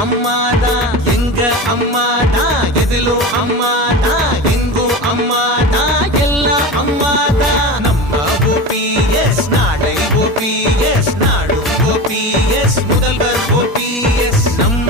அம்மாதான் எங்க அம்மாதான் எதிலும் அம்மாதான் எங்கும் அம்மாதான் எல்லாம் அம்மாதான். நம்ம ஓபிஎஸ் நாடை ஓபிஎஸ் நாடும் ஓபிஎஸ் முதல்வர் ஓபிஎஸ் நம்ம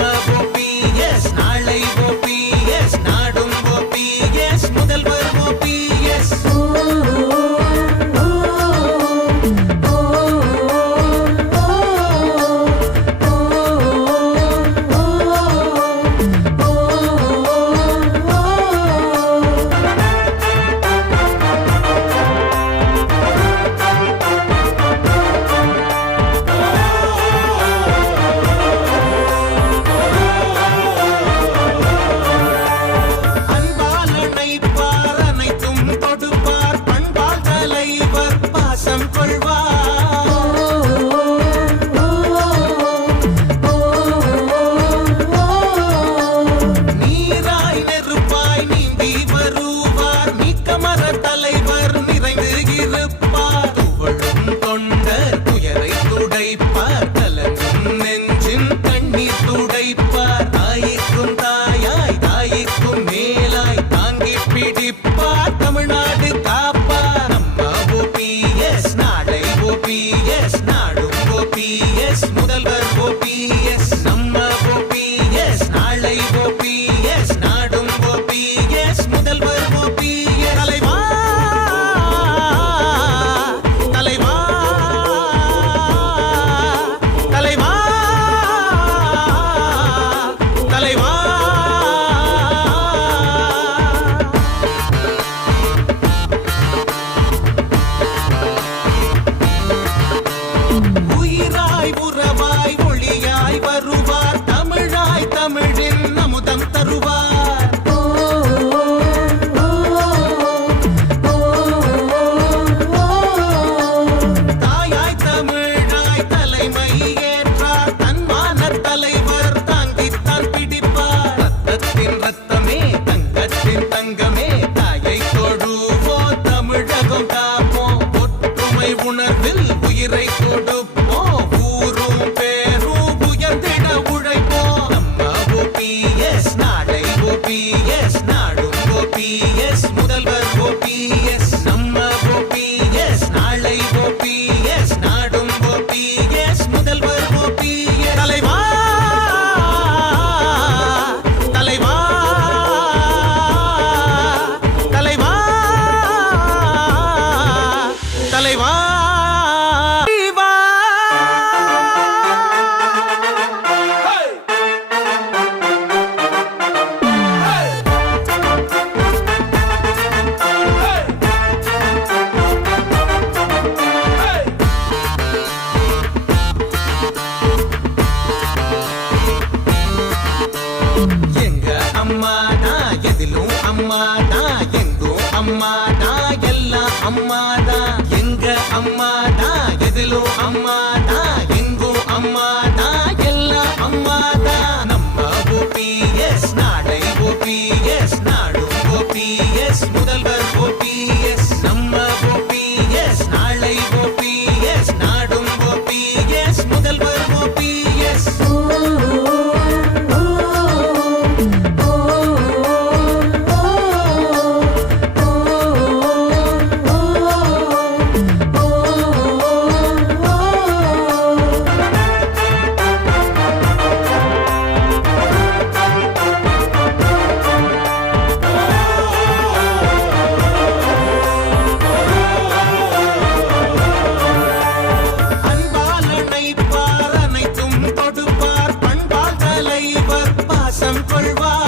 அம்மாதான் எங்க அம்மாதான் எதிலும் அம்மாதான் எங்கும் அம்மாதான் எல்லாம் அம்மாதான். நம்ம ஓபிஎஸ் நாடை ஓபிஎஸ் நாடும் ஓபிஎஸ் முதல்வர் ஓபிஎஸ் பாசம் கொள்வார்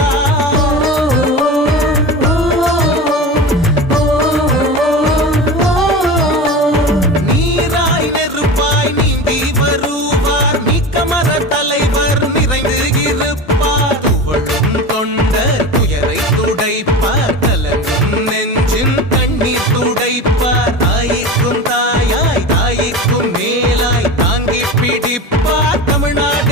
நீராய் நெருப்பாய் நீந்தி வருவார். மிக்கமர தலைவர் நிறைந்து இருப்பார். புகழும் கொண்ட துயரை துடைப்பார். தலங்கும் நெஞ்சின் கண்ணீர் துடைப்பார். தாய்க்கும் தாயாய் தாய்க்கும் மேலாய் தாங்கி பிடிப்பார். தமிழ்நாடு